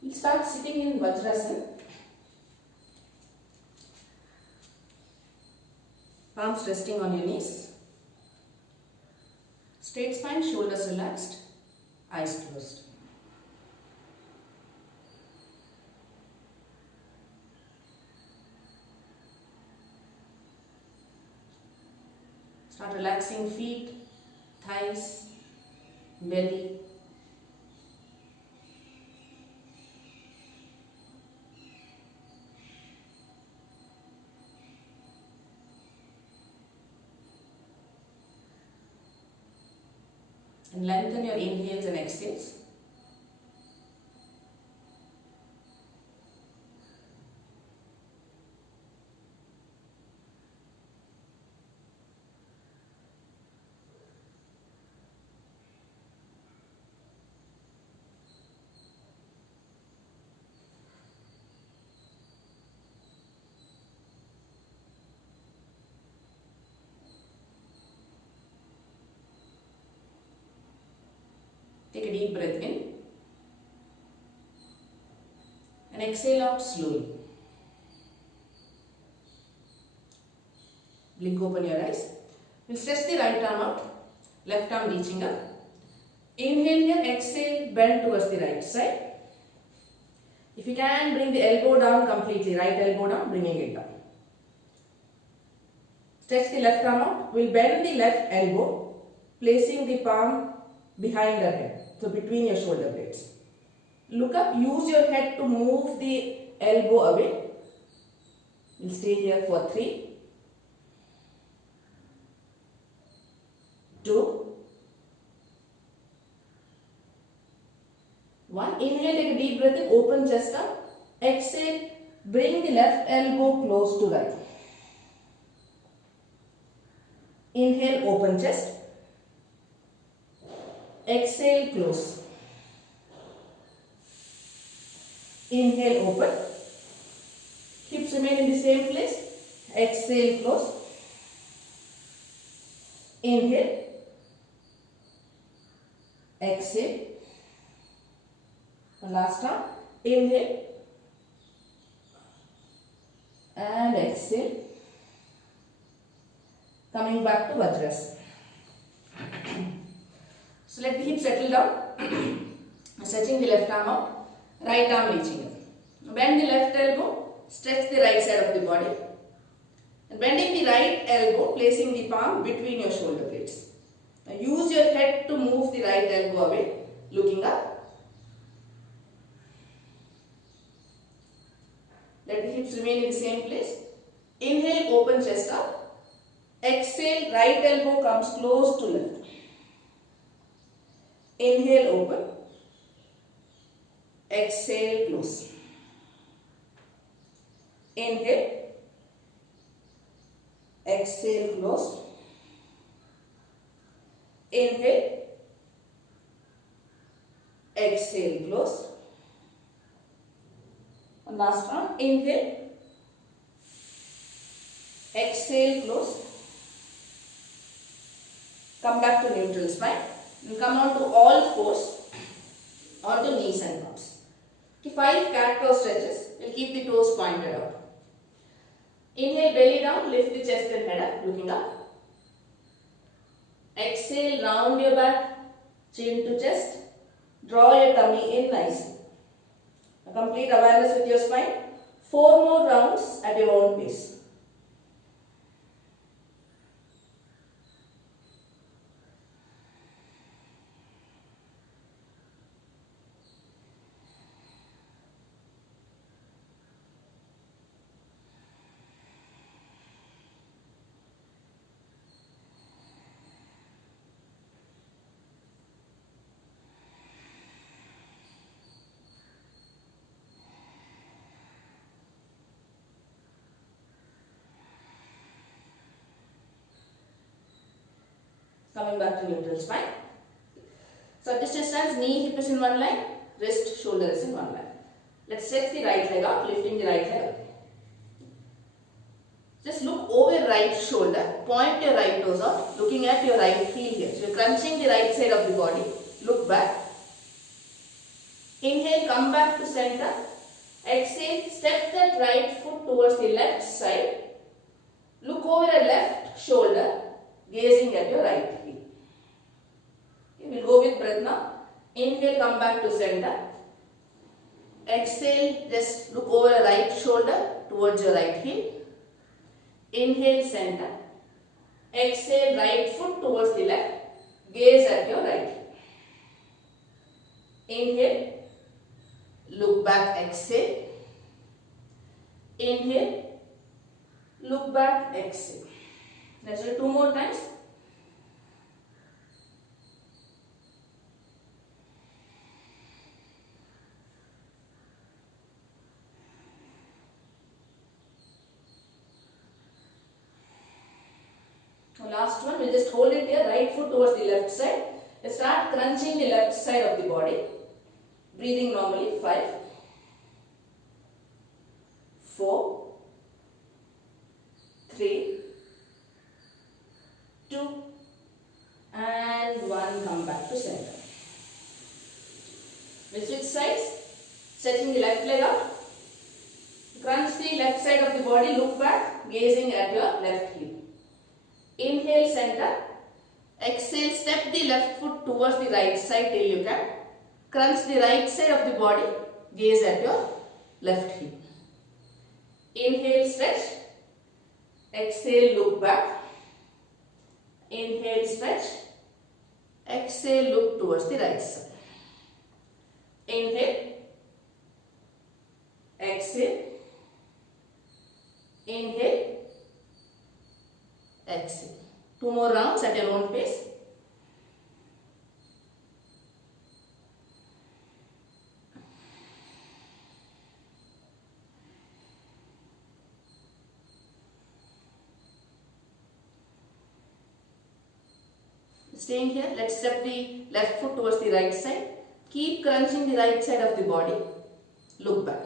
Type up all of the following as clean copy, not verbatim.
You start sitting in Vajrasana. Palms resting on your knees. Straight spine, shoulders relaxed, eyes closed. Start relaxing feet, thighs, belly. And lengthen your inhales and exhales. Take a deep breath in and exhale out slowly. Blink open your eyes. We'll stretch the right arm out, left arm reaching up. Inhale here, exhale, bend towards the right side. If you can, bring the elbow down completely, right elbow down, bringing it down. Stretch the left arm out. We'll bend the left elbow, placing the palm behind the head, so between your shoulder blades. Look up, use your head to move the elbow away. We'll stay here for 3, 2, 1. Inhale, take a deep breath in, open chest up. Exhale, bring the left elbow close to right. Inhale, open chest. Exhale, close. Inhale, open. Hips remain in the same place. Exhale, close. Inhale. Exhale. And last time. Inhale. And exhale. Coming back to Vajrasana. So let the hips settle down. Stretching the left arm out, right arm reaching up. Bend the left elbow, stretch the right side of the body. And bending the right elbow, placing the palm between your shoulder blades. Now use your head to move the right elbow away, looking up. Let the hips remain in the same place. Inhale, open chest up. Exhale, right elbow comes close to left. Inhale, open. Exhale, close. Inhale. Exhale, close. Inhale. Exhale, close. And last one. Inhale. Exhale, close. Come back to neutral spine. And come on to all fours, onto knees and palms. 5 cat-cow stretches. We'll keep the toes pointed out. Inhale, belly down, lift the chest and head up, looking up. Exhale, round your back, chin to chest. Draw your tummy in nicely. A complete awareness with your spine. 4 more rounds at your own pace. Coming back to neutral spine. So at this distance, knee, hip is in one line, wrist, shoulder is in one line. Let's stretch the right leg out, lifting the right leg up. Just look over right shoulder, point your right toes out, looking at your right heel here. So you're crunching the right side of the body, look back. Inhale, come back to center. Exhale, step that right foot towards the left side. Look over your left shoulder, gazing at your right heel. Okay, we'll go with breath now. Inhale, come back to center. Exhale, just look over your right shoulder towards your right heel. Inhale, center. Exhale, right foot towards the left. Gaze at your right heel. Inhale. Look back, exhale. Inhale. Look back, exhale. Let's do 2 more times. Last one, we'll just hold it here, right foot towards the left side. Let's start crunching the left side of the body. Breathing normally. 5, 4, 3, 2, and 1. Come back to center. We'll switch sides. Stretching the left leg out. Crunch the left side of the body. Look back, gazing at your left heel. Inhale, center. Exhale, step the left foot towards the right side till you can. Crunch the right side of the body. Gaze at your left heel. Inhale, stretch. Exhale, look back. Inhale, stretch. Exhale, look towards the right side. Inhale. Exhale. Inhale. Exhale. 2 more rounds at your own pace. Staying here, let's step the left foot towards the right side. Keep crunching the right side of the body. Look back.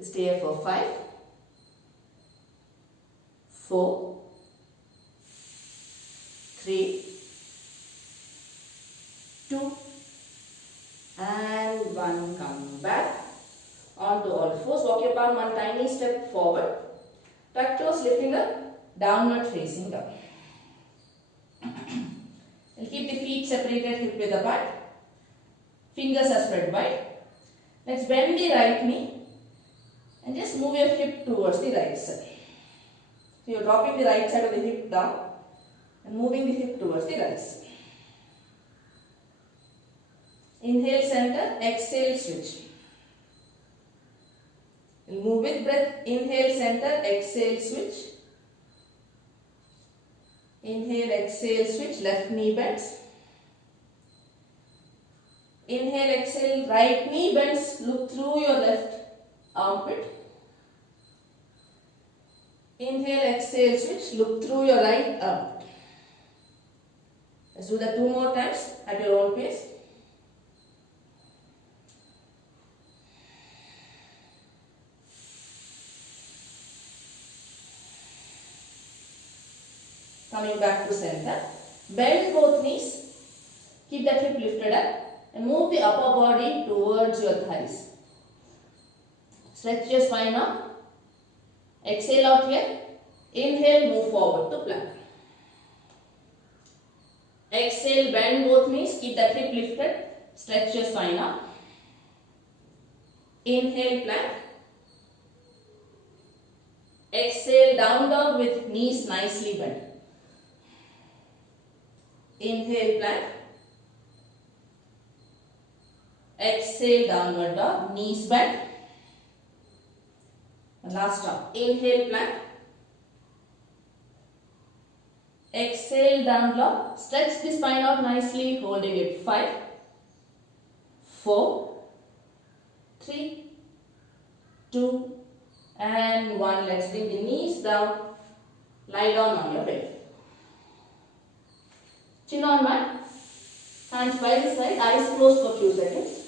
Stay here for 5, 4, 3, 2, and 1. Come back. Onto all fours. Walk your palm 1 tiny step forward. Tuck toes, lifting up. Downward facing down. And keep the feet separated, hip width apart. Fingers are spread wide. Let's bend the right knee and just move your hip towards the right side. So you're dropping the right side of the hip down and moving the hip towards the right side. Inhale, center. Exhale, switch. We'll move with breath. Inhale, center. Exhale, switch. Inhale, exhale, switch. Left knee bends. Inhale, exhale. Right knee bends. Look through your left armpit. Inhale, exhale, switch. Look through your right armpit. Let's do that 2 more times at your own pace. Coming back to center. Bend both knees. Keep that hip lifted up. And move the upper body towards your thighs. Stretch your spine up. Exhale out here. Inhale, move forward to plank. Exhale, bend both knees. Keep that hip lifted. Stretch your spine up. Inhale, plank. Exhale, down dog with knees nicely bent. Inhale, plank. Exhale, downward dog, knees bent. And last one. Inhale, plank. Exhale, down dog. Stretch the spine out nicely, holding it. 5, 4, 3, 2, and 1. Let's bring the knees down. Lie down on your belly. Chin on mat. Hands by the side. Eyes closed for a few seconds.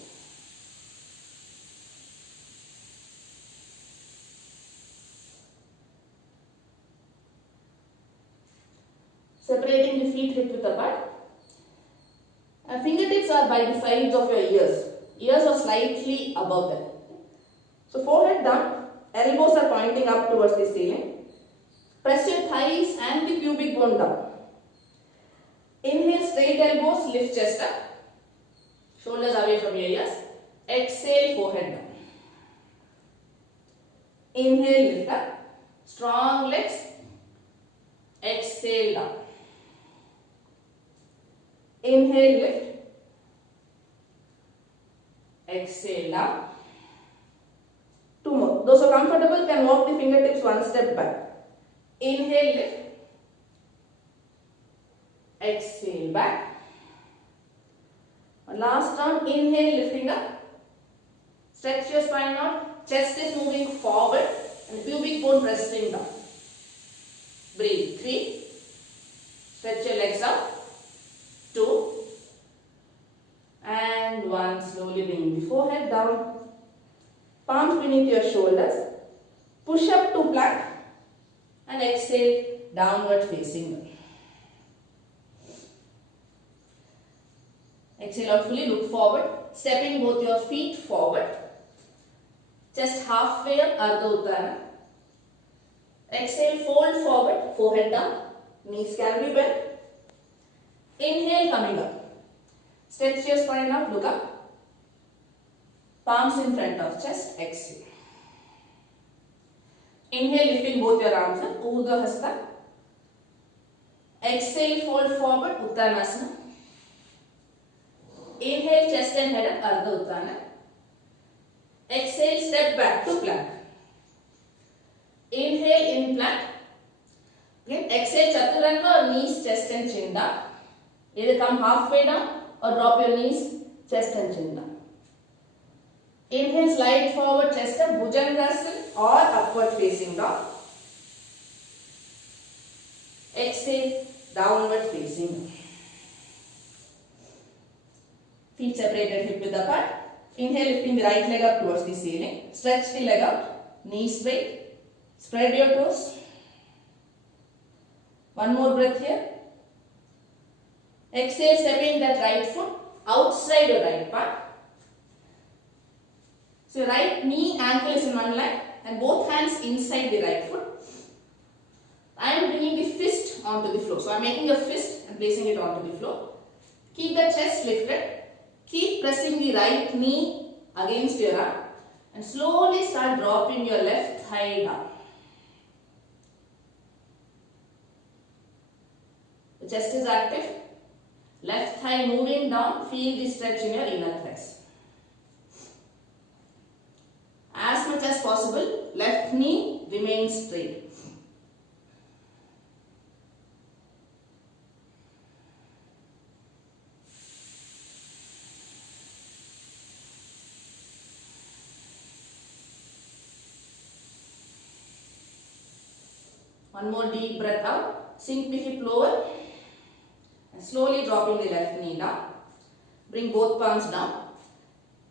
Separating the feet hip width apart. Fingertips are by the sides of your ears. Ears are slightly above them. So forehead down, elbows are pointing up towards the ceiling. Press your thighs and the pubic bone down. Inhale, straight elbows, lift chest up. Shoulders away from your ears. Exhale, forehead down. Inhale, lift up. Strong legs. Exhale, down. Inhale, lift. Exhale, down. Two more. Those who are comfortable can walk the fingertips one step back. Inhale, lift. Exhale, back. One last round. Inhale, lifting up. Stretch your spine out. Chest is moving forward and pubic bone pressing down. Breathe. 3. Stretch your legs out. 2. And 1. Slowly bring the forehead down. Palms beneath your shoulders. Push up to plank. And exhale, downward facing dog. Exhale out fully, look forward. Stepping both your feet forward. Chest halfway up, Ardha Utthana. Exhale, fold forward, forehead down. Knees can be bent. Inhale, coming up. Stretch your spine out, look up. Palms in front of chest, exhale. Inhale, lifting both your arms up, Urdhva Hasta. Exhale, fold forward, Uttanasana. Inhale, chest and head up, Ardha Utthana. Exhale, step back to plank. Inhale, in plank. Again, exhale, Chaturanga or knees, chest and chin down. Either come halfway down or drop your knees, chest and chin down. Inhale, slide forward, chest up, Bhujangasana or upward facing dog. Exhale, downward facing dog. Feet separated, hip width apart. Inhale, lifting the right leg up towards the ceiling. Stretch the leg out, knees straight. Spread your toes. One more breath here. Exhale, stepping that right foot outside your right part. So your right knee, ankle is in one line and both hands inside the right foot. I am bringing the fist onto the floor. So I am making a fist and placing it onto the floor. Keep the chest lifted. Keep pressing the right knee against your arm and slowly start dropping your left thigh down. The chest is active. Left thigh moving down. Feel the stretch in your inner thighs. As much as possible, left knee remains straight. One more deep breath out. Sink the hip lower. And slowly dropping the left knee down. Bring both palms down.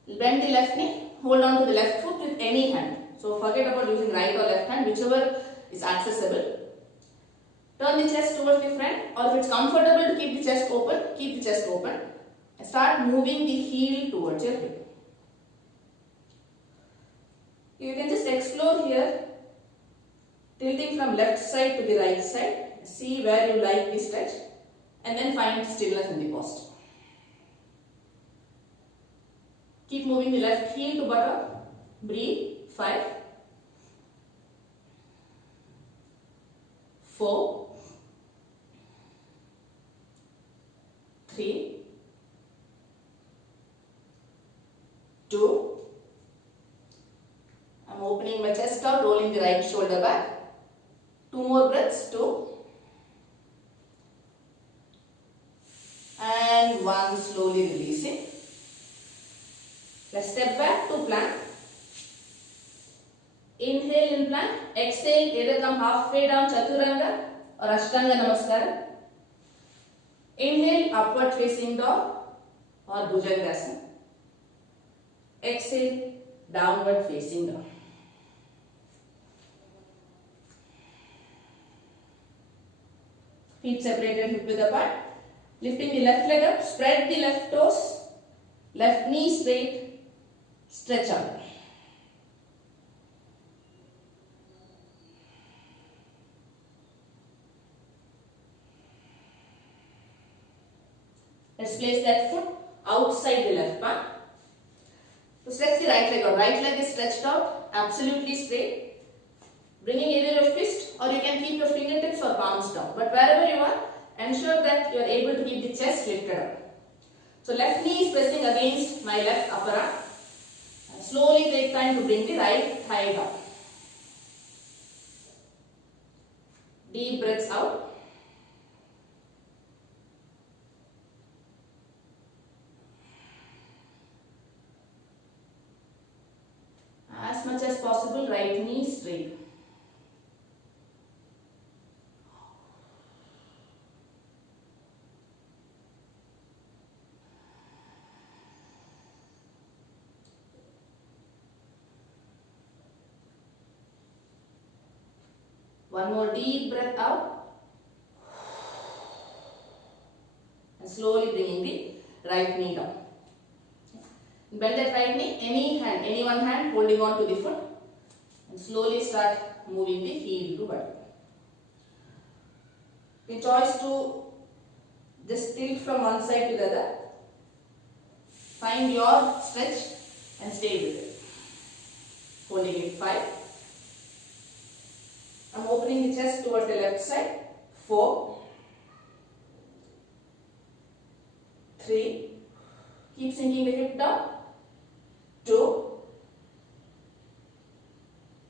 Bend the left knee. Hold on to the left foot with any hand. So forget about using right or left hand, whichever is accessible. Turn the chest towards the front, or if it's comfortable to keep the chest open, keep the chest open. And start moving the heel towards your hip. You can just explore here. Tilting from left side to the right side. See where you like the stretch. And then find stillness in the posture. Keep moving the left heel to bottom. Breathe. 5, 4, 3, 2. I'm opening my chest out, rolling the right shoulder back. 2 more breaths. 2. And 1. Slowly releasing. Let's step back to plank. Inhale in plank. Exhale, either come halfway down Chaturanga or Ashtanga Namaskara. Inhale, upward facing dog or Bhujangasana. Exhale, downward facing dog. Feet separated, hip width apart. Lifting the left leg up, spread the left toes. Left knee straight. stretch out. Let's place that foot outside the left palm. So stretch the right leg out. Right leg is stretched out, absolutely straight. Bringing either your fist or you can keep your fingertips or palms down. But wherever you are, ensure that you are able to keep the chest lifted up. So left knee is pressing against my left upper arm. And slowly take time to bring the right thigh down. Deep breaths out. As much as possible, right knee straight. One more deep breath out. And slowly bringing the right knee down. Bend that right knee, any one hand holding on to the foot. And slowly start moving the heel to body. Your choice to just tilt from one side to the other. Find your stretch and stay with it. Holding it 5. I'm opening the chest towards the left side. 4. 3. Keep sinking the hip down. 2.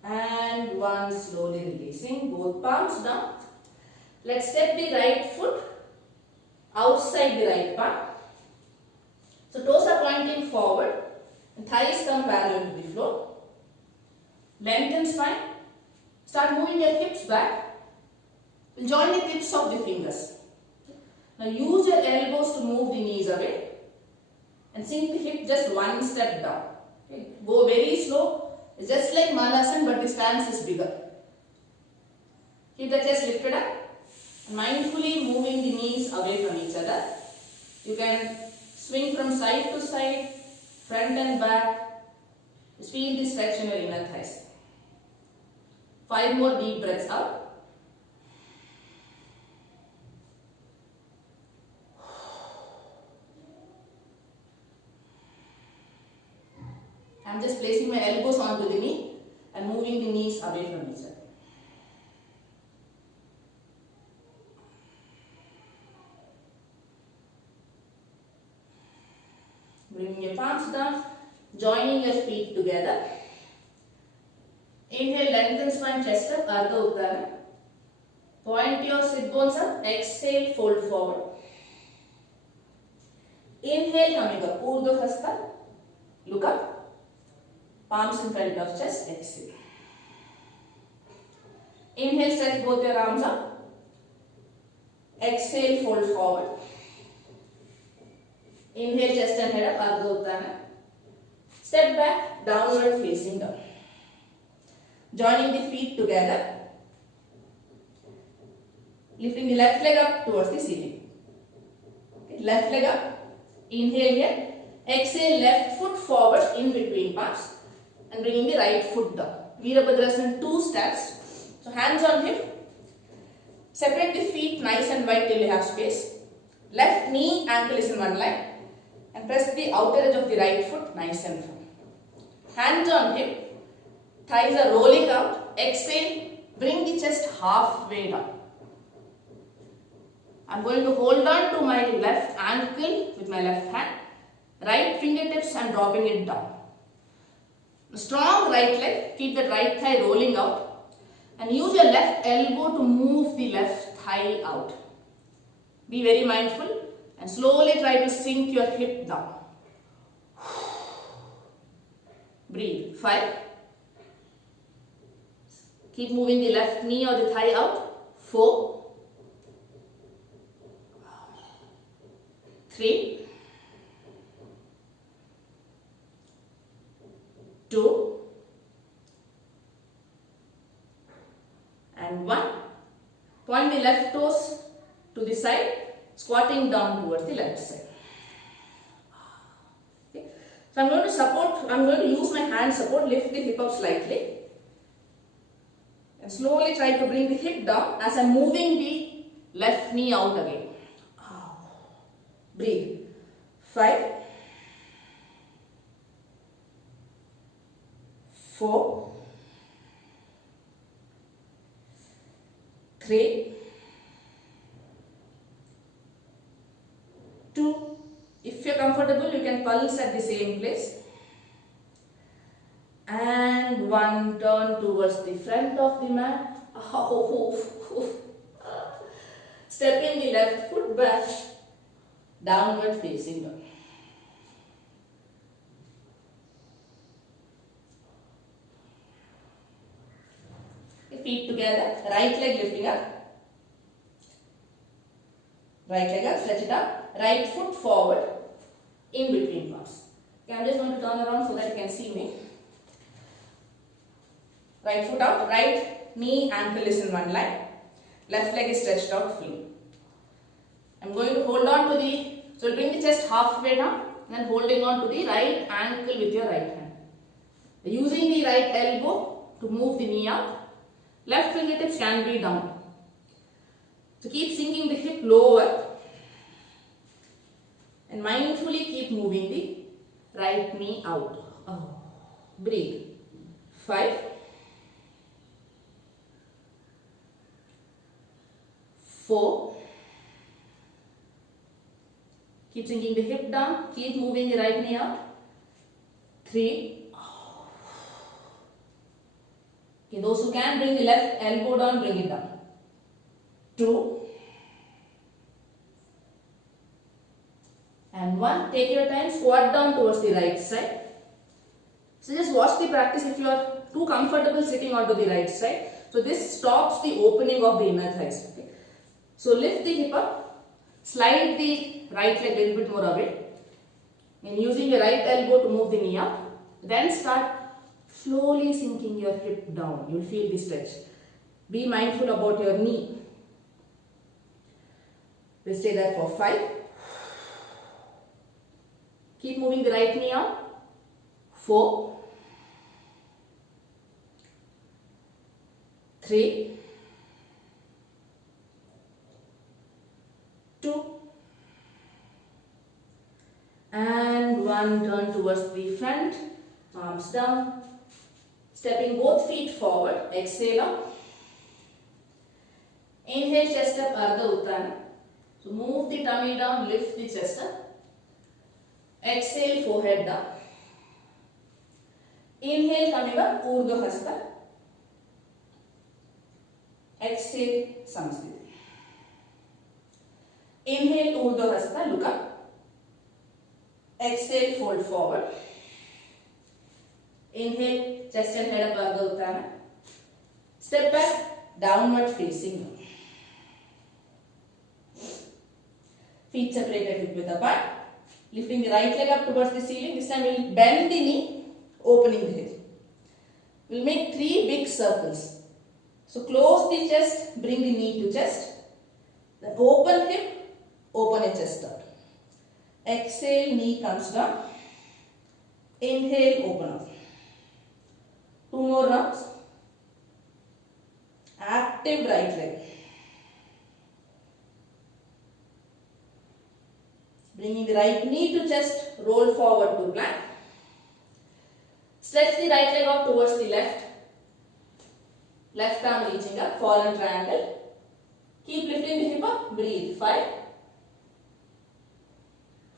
And 1. Slowly releasing both palms down. Let's step the right foot outside the right palm. So toes are pointing forward and thighs come parallel to the floor. Lengthen spine. Start moving your hips back. We'll join the tips of the fingers. Now use your elbows to move the knees away and sink the hip just one step down. Okay. Go very slow. It's just like Manasana, but the stance is bigger. Keep the chest lifted up. Mindfully moving the knees away from each other. You can swing from side to side, front and back. Just feel the stretch in your inner thighs. 5 more deep breaths out. I'm just placing my elbows onto the knee and moving the knees away from each other. Bringing your palms down, joining your feet together. Inhale, lengthen spine, chest up, Ardha Uttanam. Point your sit bones up, exhale, fold forward. Inhale, coming up, Urdhva Hasta, look up, palms in front of chest, exhale. Inhale, stretch both your arms up. Exhale, fold forward. Inhale, chest and head up, Ardha Uttanam. Step back, downward facing dog. Joining the feet together. Lifting the left leg up towards the ceiling. Okay, left leg up. Inhale here. Exhale, left foot forward in between palms. And bringing the right foot down. Virabhadrasana 2 steps. So hands on hip. Separate the feet nice and wide till you have space. Left knee, ankle is in one line. And press the outer edge of the right foot nice and firm. Hands on hip. Thighs are rolling out. Exhale. Bring the chest halfway down. I'm going to hold on to my left ankle with my left hand. Right fingertips and dropping it down. Strong right leg. Keep that right thigh rolling out. And use your left elbow to move the left thigh out. Be very mindful. And slowly try to sink your hip down. Breathe. 5. Keep moving the left knee or the thigh out. 4. 3. 2. And 1. Point the left toes to the side. Squatting down towards the left side. Okay. So I'm going to use my hand support, lift the hip up slightly. And slowly try to bring the hip down as I'm moving the left knee out again. Breathe. 5, 4, 3, 2. If you're comfortable, you can pulse at the same place. And 1, turn towards the front of the mat. Stepping the left foot back, downward facing dog. Feet together, right leg lifting up. Right leg up, stretch it up. Right foot forward, in between palms. Okay, I'm just going to turn around so that you can see me. Right foot out, right knee, ankle is in one line. Left leg is stretched out fully. I'm going to hold on to the, so bring the chest halfway down and then holding on to the right ankle with your right hand. Using the right elbow to move the knee up. Left fingertips can be down. So keep sinking the hip lower and mindfully keep moving the right knee out. Breathe. 5, 4. Keep sinking the hip down. Keep moving the right knee out. 3. Okay, those who can bring the left elbow down, bring it down. 2. And 1. Take your time, squat down towards the right side. So just watch the practice if you are too comfortable sitting onto the right side. So this stops the opening of the inner thighs. Okay? So lift the hip up, slide the right leg a little bit more away. And using your right elbow to move the knee up. Then start slowly sinking your hip down. You'll feel the stretch. Be mindful about your knee. We'll stay there for 5. Keep moving the right knee up. 4, 3, 2, and 1. Turn towards the front. Arms down. Stepping both feet forward. Exhale up. Inhale, chest up, Ardha Utthana. So move the tummy down, lift the chest up. Exhale, forehead down. Inhale, coming up, Urdhva Hasta. Exhale, Samastiti. Inhale, Urdhva Hasta, look up. Exhale, fold forward. Inhale, chest and head up, Ardha Utthana. Step back, downward facing dog. Feet separated, hip width apart. Lifting the right leg up towards the ceiling. This time we will bend the knee, opening the hip. We will make 3 big circles. So close the chest, bring the knee to chest. Then open hip, open a chest out. Exhale, knee comes down. Inhale, open up. 2 more rounds. Active right leg. Bringing the right knee to chest, roll forward to plank. Stretch the right leg out towards the left. Left arm reaching up, fallen triangle. Keep lifting the hip up, breathe. 5,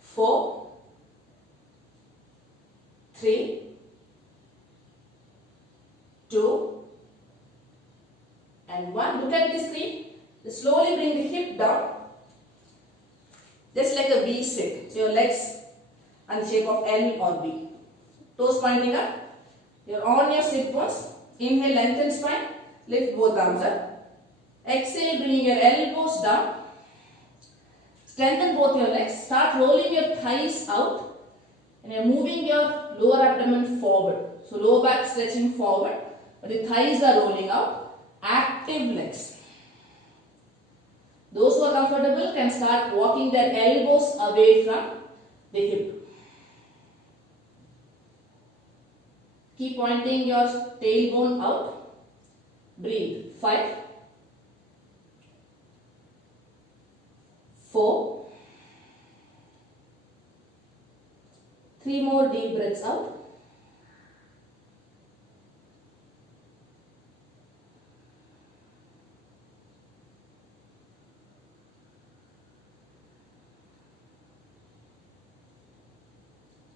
4, 3, 2, and 1. Look at the screen. Just slowly bring the hip down. Just like a V sit. So your legs are in the shape of L or V. Toes pointing up. You're on your sit pose. Inhale, lengthen spine. Lift both arms up. Exhale, bringing your elbows down. Strengthen both your legs. Start rolling your thighs out. And you're moving your lower abdomen forward. So lower back stretching forward. But the thighs are rolling out. Active legs. Those who are comfortable can start walking their elbows away from the hip. Keep pointing your tailbone out. Breathe. 5, 4, 3 more deep breaths out.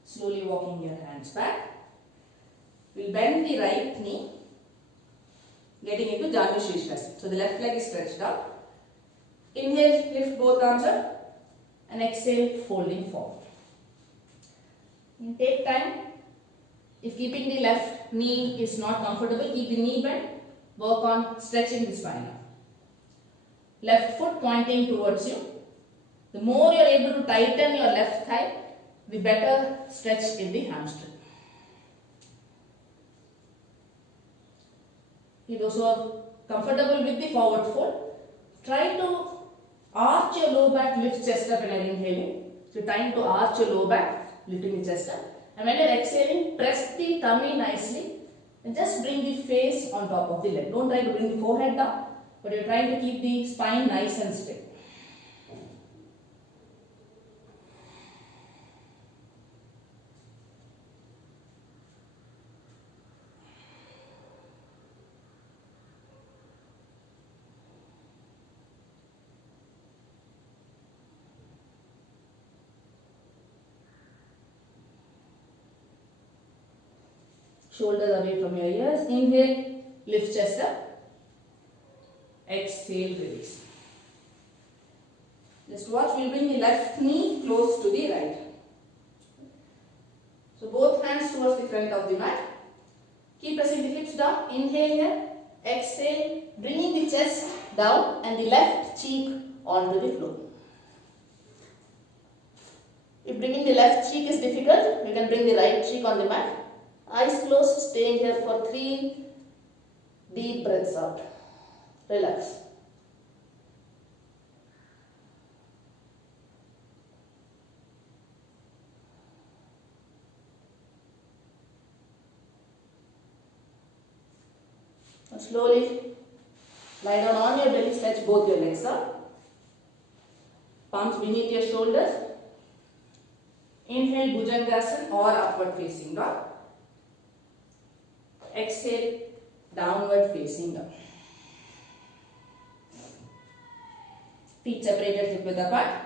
Slowly walking your hands back. We'll bend the right knee, getting into Janu Shirshasana. So the left leg is stretched out. Inhale, lift both arms up, and exhale, folding forward. And take time. If keeping the left knee is not comfortable, keep the knee bent. Work on stretching the spine out. Left foot pointing towards you. The more you are able to tighten your left thigh, the better stretch in the hamstring. Those who are comfortable with the forward fold, try to arch your low back, lift chest up when you are inhaling. So time to arch your low back, lifting the chest up. And when you are exhaling, press the tummy nicely and just bring the face on top of the leg. Don't try to bring the forehead down, but you are trying to keep the spine nice and straight. Shoulders away from your ears. Inhale, lift chest up. Exhale, release. Just watch, we'll bring the left knee close to the right. So both hands towards the front of the mat. Keep pressing the hips down. Inhale here. Exhale, bringing the chest down and the left cheek onto the floor. If bringing the left cheek is difficult, you can bring the right cheek on the mat. Eyes closed, staying here for 3 deep breaths out. Relax. Now slowly lie down on your belly, stretch both your legs up. Palms beneath your shoulders. Inhale, Bhujangasana or upward facing dog. Exhale, downward facing dog. Feet separated, hip width apart.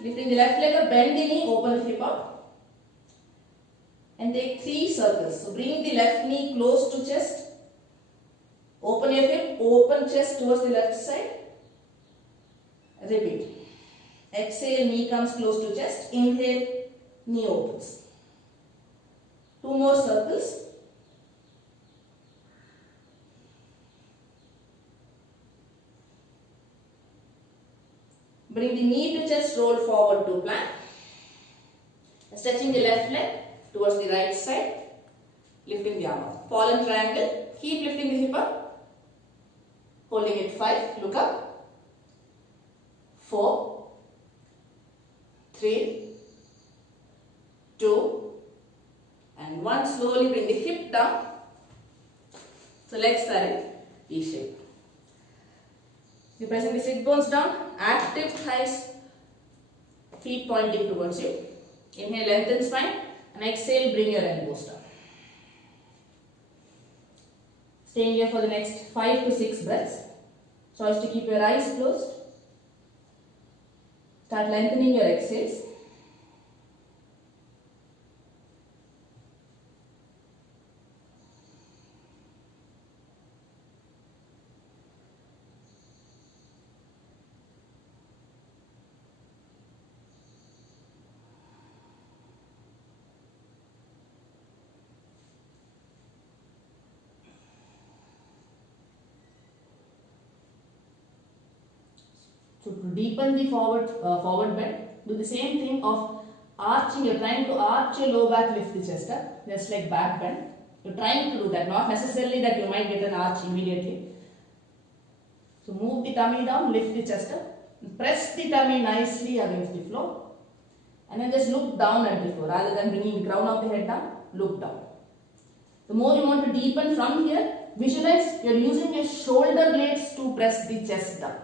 Lifting the left leg up, bend the knee, open the hip out. And take 3 circles. So bring the left knee close to chest. Open your hip, open chest towards the left side. Repeat. Exhale, knee comes close to chest. Inhale, knee opens. 2 more circles. Bring the knee to chest, roll forward to plank. Stretching the left leg towards the right side. Lifting the arm up. Fallen triangle. Keep lifting the hip up. Holding it 5. Look up. 4, 3, 2, and 1. Slowly bring the hip down. So legs are in E shape. You're pressing the sit bones down. Active thighs. Feet pointing towards you. Inhale, lengthen spine. And exhale, bring your elbows down. Staying here for the next 5 to 6 breaths. Choice to keep your eyes closed. Start lengthening your exhales. So to deepen the forward bend, do the same thing of arching. You're trying to arch your low back, lift the chest up, just like back bend. You're trying to do that, not necessarily that you might get an arch immediately. So move the tummy down, lift the chest up, and press the tummy nicely against the floor. And then just look down at the floor. Rather than bringing the crown of the head down, look down. The more you want to deepen from here, visualize you are using your shoulder blades to press the chest down.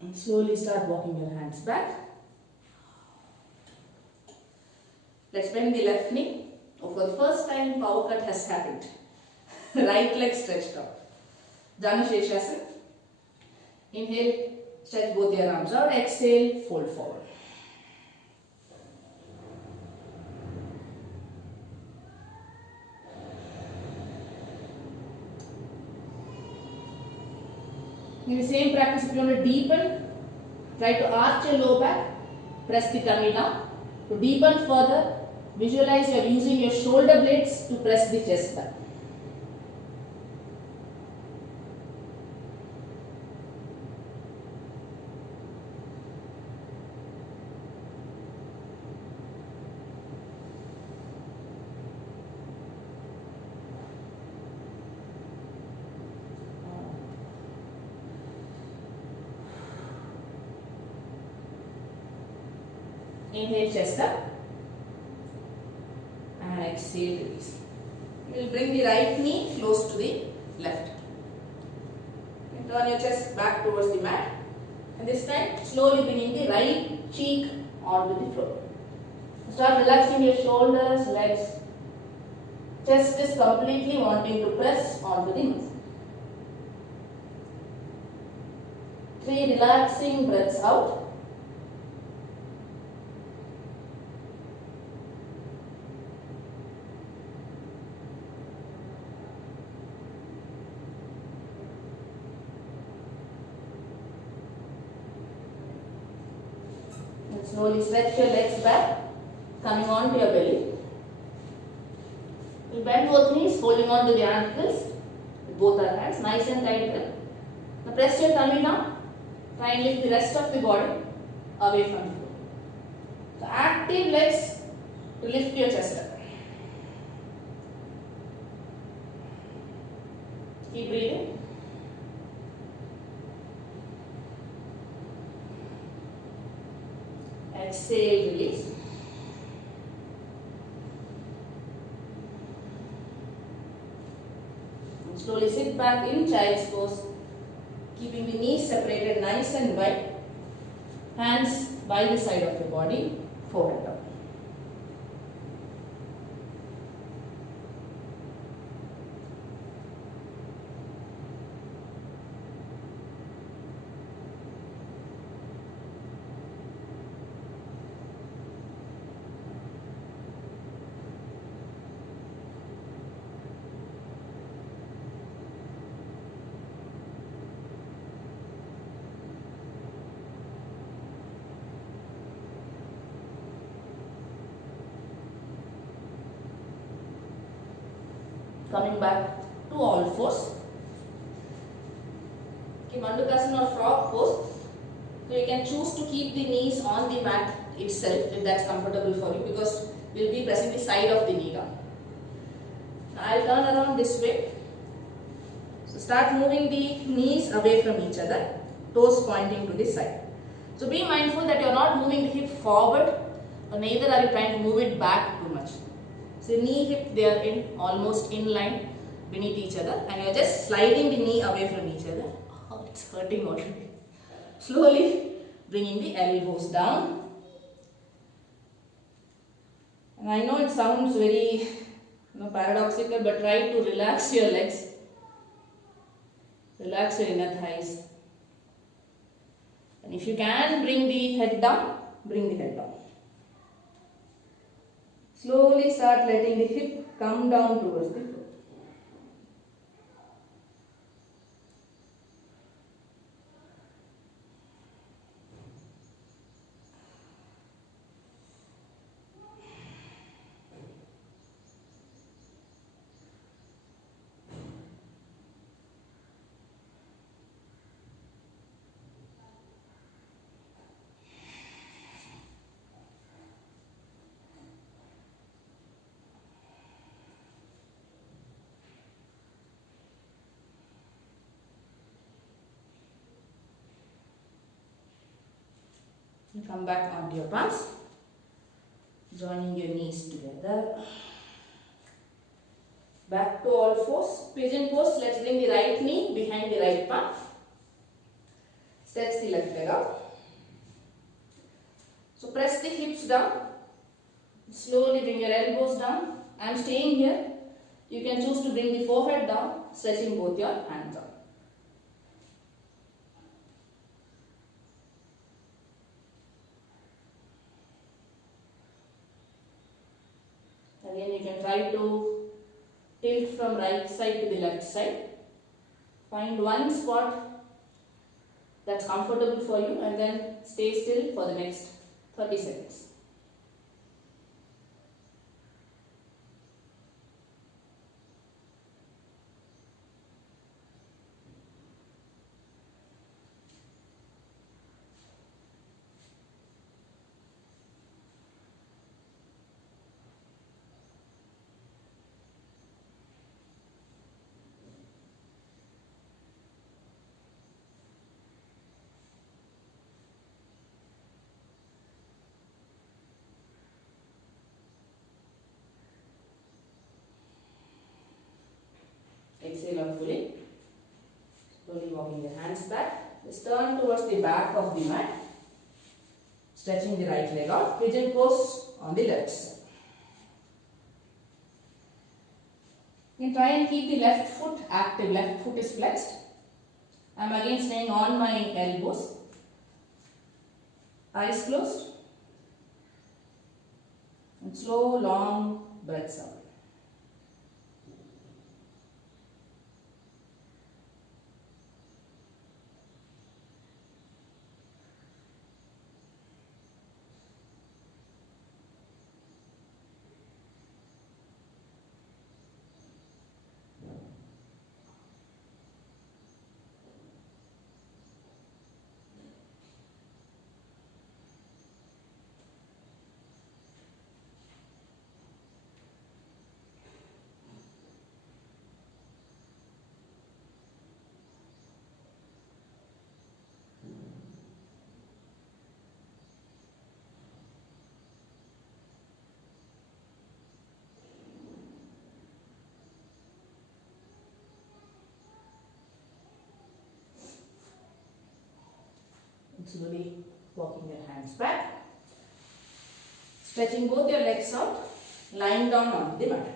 And slowly start walking your hands back. Let's bend the left knee. For the first time, power cut has happened. Right leg stretched out. Janu Sheshasana. Inhale, stretch both your arms out. Exhale, fold forward. In the same practice, if you want to deepen, try to arch your low back, press the tummy down. To deepen further, visualize you are using your shoulder blades to press the chest down. Inhale, chest up, and exhale, release. You will bring the right knee close to the left. And turn your chest back towards the mat. And this time, slowly bringing the right cheek onto the floor. Start relaxing your shoulders, legs. Chest is completely wanting to press onto the muscle. 3 relaxing breaths out. Slowly stretch your legs back, coming on to your belly. We bend both knees, holding on to the ankles with both our hands, nice and tight grip. Now press your tummy down, try and lift the rest of the body away from the floor. So active legs to lift your chest up. Keep breathing. Exhale, release. And slowly sit back in child's pose, keeping the knees separated nice and wide. Hands by the side of the body, forehead down. Coming back to all fours. Okay, Mandukasana or frog pose. So you can choose to keep the knees on the mat itself if that's comfortable for you, because we'll be pressing the side of the knee down. Now I'll turn around this way. So start moving the knees away from each other, toes pointing to the side. So be mindful that you're not moving the hip forward, or neither are you trying to move it back too much. So knee hip, they are in almost in line beneath each other, and you are just sliding the knee away from each other. Oh, it's hurting already. Slowly bringing the elbows down. And I know it sounds very paradoxical, but try to relax your legs. Relax your inner thighs. And if you can bring the head down, bring the head down. Slowly start letting the hip come down towards the floor. You come back onto your palms, joining your knees together. Back to all fours. Pigeon pose. Let's bring the right knee behind the right palm. Stretch the left leg out. So press the hips down. Slowly bring your elbows down. I am staying here. You can choose to bring the forehead down, stretching both your hands out. Again, you can try to tilt from right side to the left side. Find one spot that's comfortable for you and then stay still for the next 30 seconds. Exhale out fully. Slowly walking your hands back. Just turn towards the back of the mat. Stretching the right leg out. Pigeon pose on the left side. You can try and keep the left foot active. Left foot is flexed. I am again staying on my elbows. Eyes closed. And slow, long breaths out. Slowly walking your hands back. Stretching both your legs out, lying down on the mat.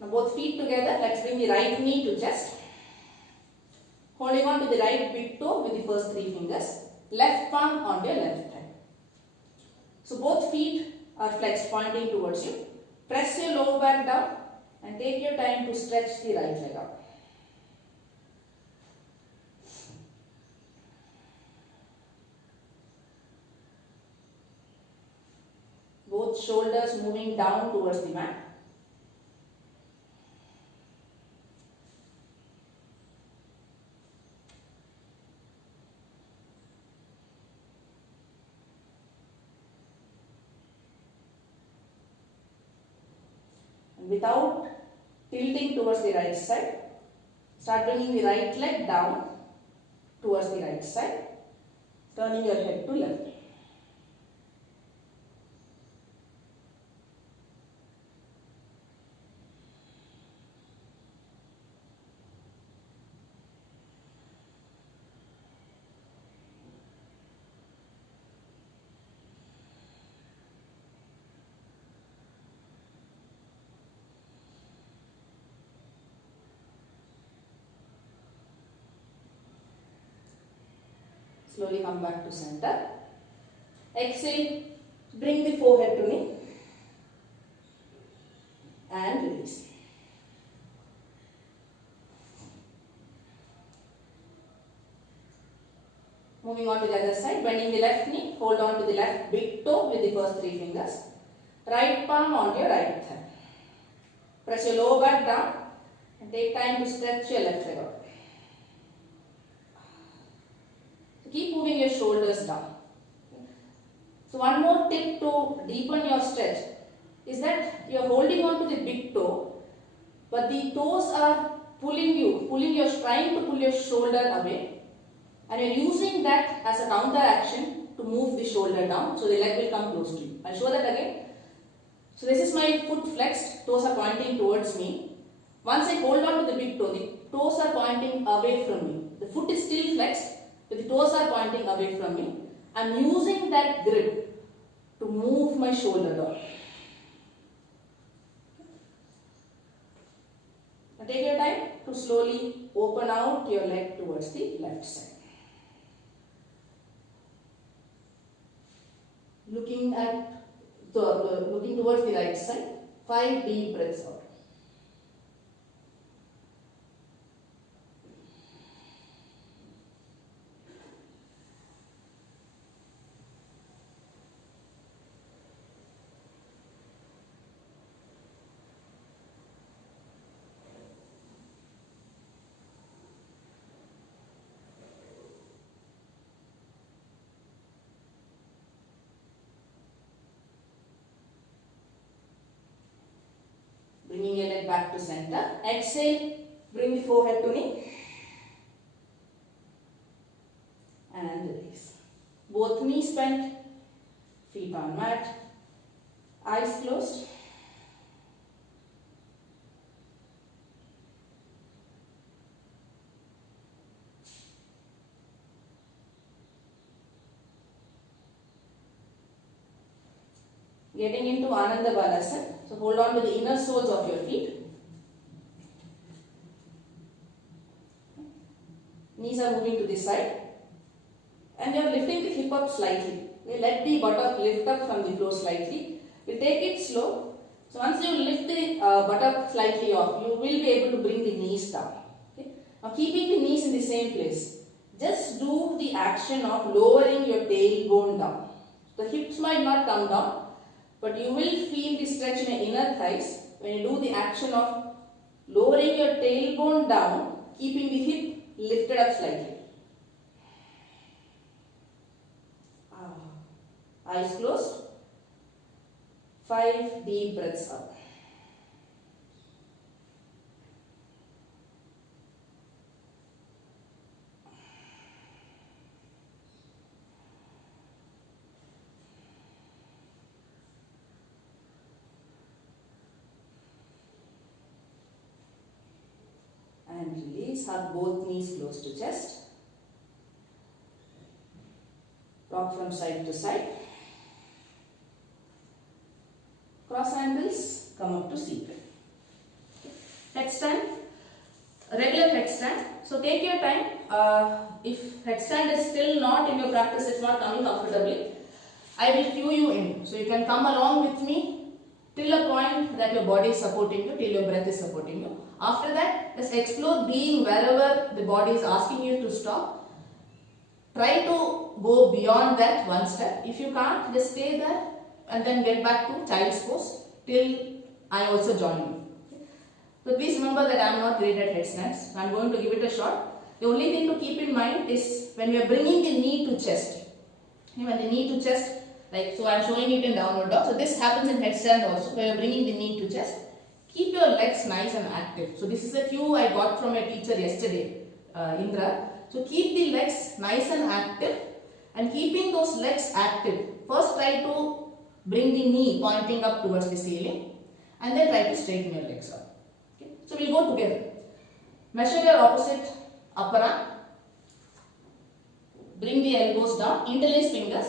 Now both feet together, let's bring the right knee to chest. Holding on to the right big toe with the first 3 fingers. Left palm on your left hand. So both feet are flexed, pointing towards you. Press your lower back down and take your time to stretch the right leg out. Both shoulders moving down towards the mat. And without tilting towards the right side, start bringing the right leg down towards the right side, turning your head to left. Slowly come back to center. Exhale, bring the forehead to knee and release. Moving on to the other side, bending the left knee, hold on to the left big toe with the first 3 fingers. Right palm onto your right thigh. Press your lower back down and take time to stretch your left leg out. Keep moving your shoulders down. So one more tip to deepen your stretch is that you are holding on to the big toe, but the toes are trying to pull your shoulder away. and you're using that as a counter action to move the shoulder down, so the leg will come close to you. I'll show that again. So this is my foot flexed, toes are pointing towards me. Once I hold on to the big toe, the toes are pointing away from me. The foot is still flexed, but the toes are pointing away from me. I'm using that grip to move my shoulder down. Now take your time to slowly open out your leg towards the left side. Looking towards the right side. 5 deep breaths out. Bringing your leg back to center. Exhale, bring the forehead to knee. And release. Both knees bent, feet on mat, eyes closed. Getting into Ananda Balasana. So hold on to the inner soles of your feet. Knees are moving to this side. And you are lifting the hip up slightly. We let the buttock lift up from the floor slightly. We take it slow. So once you lift the buttock slightly off, you will be able to bring the knees down. Okay? Now keeping the knees in the same place, just do the action of lowering your tailbone down. The hips might not come down, but you will feel the stretch in your inner thighs when you do the action of lowering your tailbone down, keeping the hip lifted up slightly. Eyes closed. 5 deep breaths out. And release. Hug both knees close to chest. Rock from side to side. Cross ankles, come up to seated. Headstand, regular headstand. So take your time. If headstand is still not in your practice, it's not coming comfortably, I will cue you in. So you can come along with me till a point that your body is supporting you, till your breath is supporting you. After that, just explore being wherever the body is asking you to stop. Try to go beyond that one step. If you can't, just stay there and then get back to child's pose till I also join you. Okay. So please remember that I am not great at headstands. I am going to give it a shot. The only thing to keep in mind is when we are bringing the knee to chest. Okay, when the knee to chest, like so I am showing it in downward dog. So this happens in headstand also, where you are bringing the knee to chest. Keep your legs nice and active. So this is a cue I got from a teacher yesterday, Indra. So keep the legs nice and active, and keeping those legs active, first try to bring the knee pointing up towards the ceiling, and then try to straighten your legs up. Okay? So we'll go together. Measure your opposite upper arm. Bring the elbows down, interlace fingers,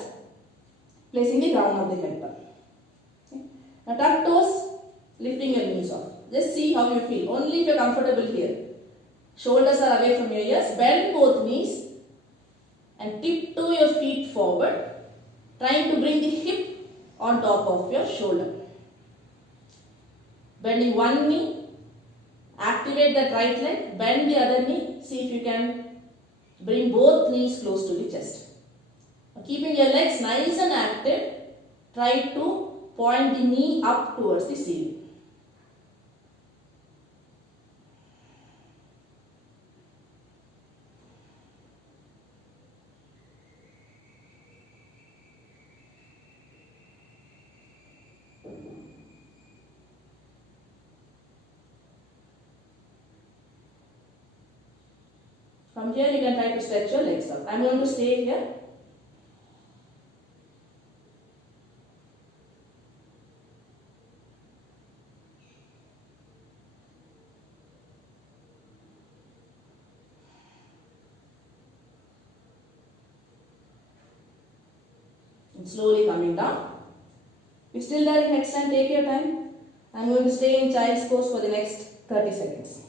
placing the crown of the head down. Okay? Now tuck toes, lifting your knees off. Just see how you feel. Only if you are comfortable here. Shoulders are away from your ears. Bend both knees and tiptoe your feet forward, trying to bring the hip on top of your shoulder. Bending one knee, activate that right leg, bend the other knee, see if you can bring both knees close to the chest. Keeping your legs nice and active, try to point the knee up towards the ceiling. From here you can try to stretch your legs out. I am going to stay here. And slowly coming down. If still there in headstand, take your time. I am going to stay in child's pose for the next 30 seconds.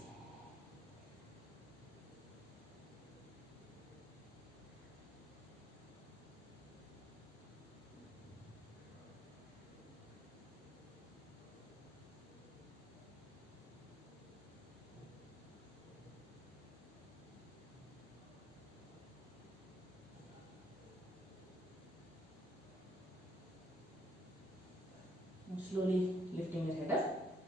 Slowly lifting your head up.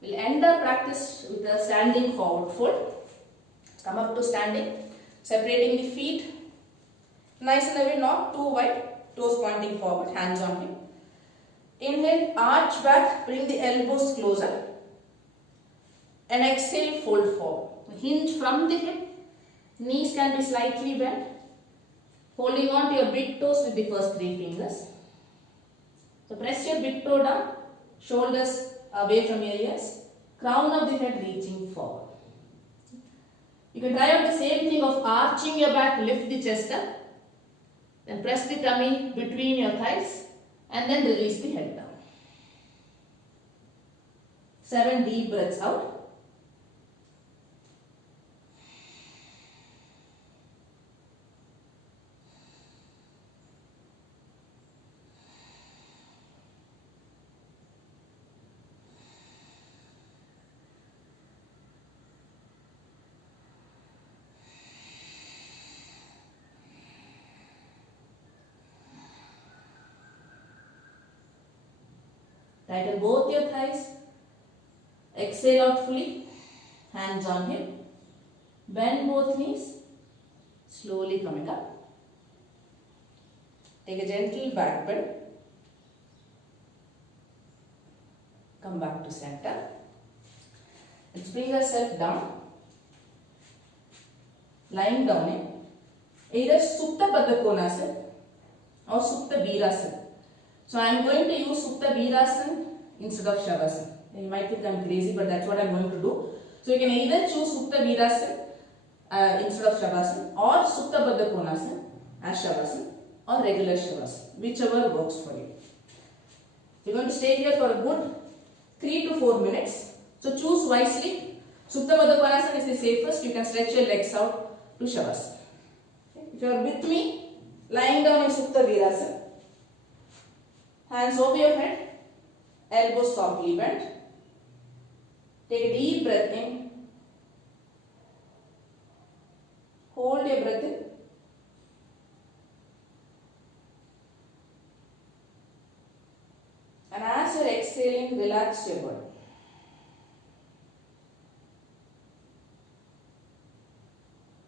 We'll end our practice with a standing forward fold. Come up to standing, separating the feet. Nice and away, not too wide. Toes pointing forward, hands on hip. Inhale, arch back, bring the elbows closer. And exhale, fold forward. Hinge from the hip. Knees can be slightly bent. Holding on to your big toes with the first 3 fingers. So press your big toe down, shoulders away from your ears, crown of the head reaching forward. You can try out the same thing of arching your back, lift the chest up, then press the tummy between your thighs and then release the head down. 7 deep breaths out. Tighten both your thighs. Exhale out fully. Hands on hip. Bend both knees. Slowly coming up. Take a gentle back bend. Come back to center. Let's bring ourselves down. Lying down in either Supta Baddha Konasana or Supta Virasana. So I am going to use Supta Virasana instead of Shavasana. You might think I am crazy, but that's what I am going to do. So you can either choose Supta Virasana instead of Shavasana or Supta Baddha Konasana as Shavasana or regular Shavasana, whichever works for you. You are going to stay here for a good 3 to 4 minutes. So choose wisely. Supta Baddha Konasana is the safest. You can stretch your legs out to Shavasana. Okay. If you are with me, lying down in Supta Virasana, hands over your head, elbows softly bent. Take a deep breath in. Hold your breath in. And as you are exhaling, relax your body.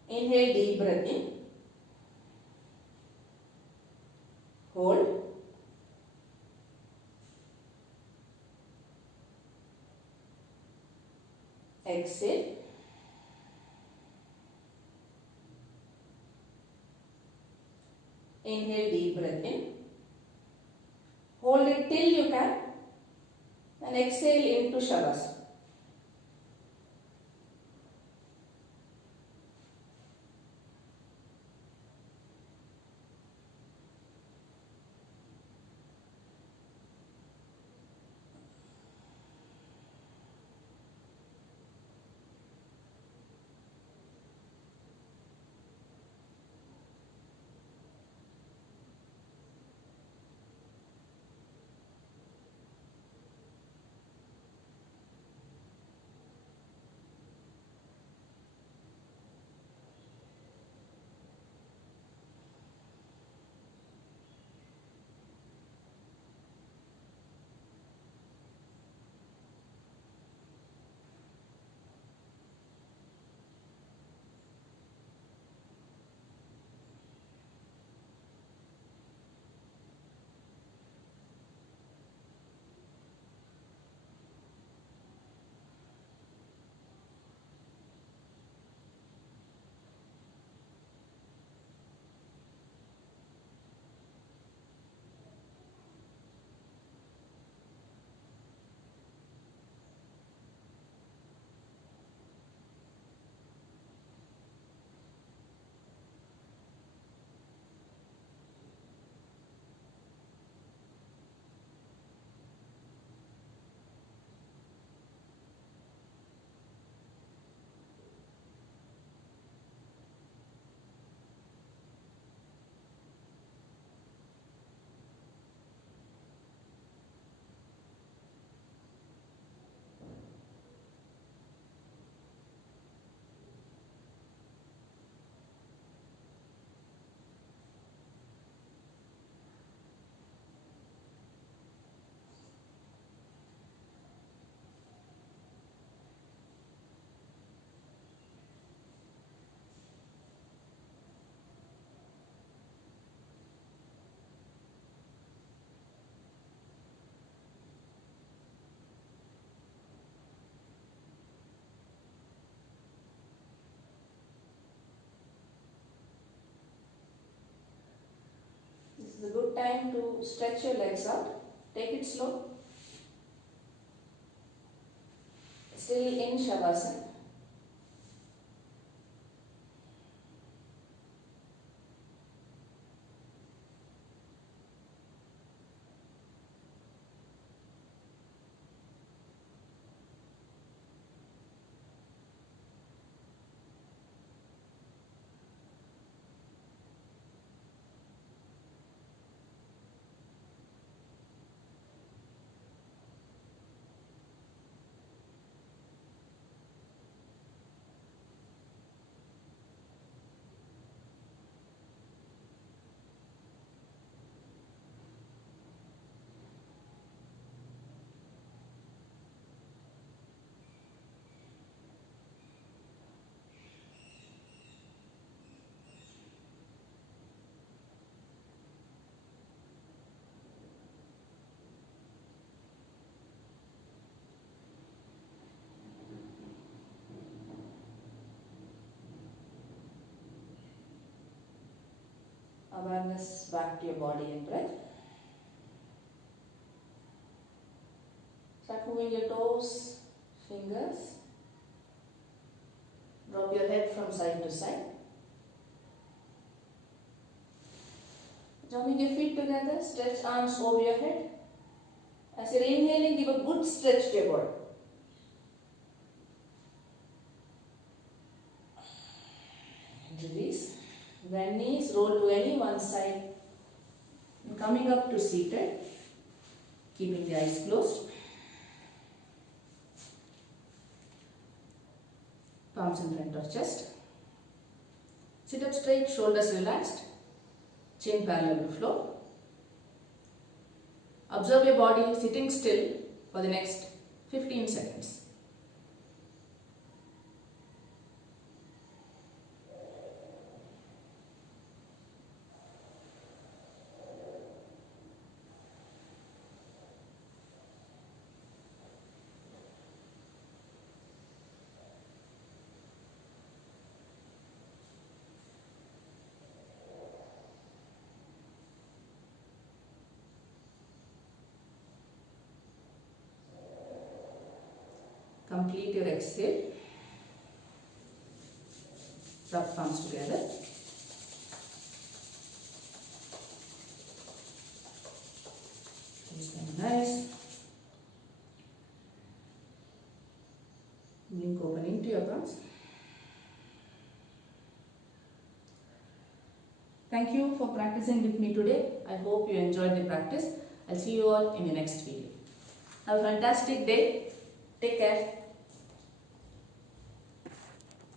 Inhale, deep breath in. Hold. Exhale. Inhale, deep breath in. Hold it till you can and exhale into Shavasana. This is a good time to stretch your legs out. Take it slow. Still in Shavasana. Awareness back to your body and breath. Start moving your toes, fingers. Drop your head from side to side. Joining your feet together, stretch arms over your head. As you're inhaling, give a good stretch to your body. Release. Bend knees, roll to any one side. And coming up to seated, keeping the eyes closed. Palms in front of chest. Sit up straight, shoulders relaxed. Chin parallel to floor. Observe your body sitting still for the next 15 seconds. Complete your exhale. Rub palms together. Just nice. Blink open into your palms. Thank you for practicing with me today. I hope you enjoyed the practice. I'll see you all in the next video. Have a fantastic day. Take care.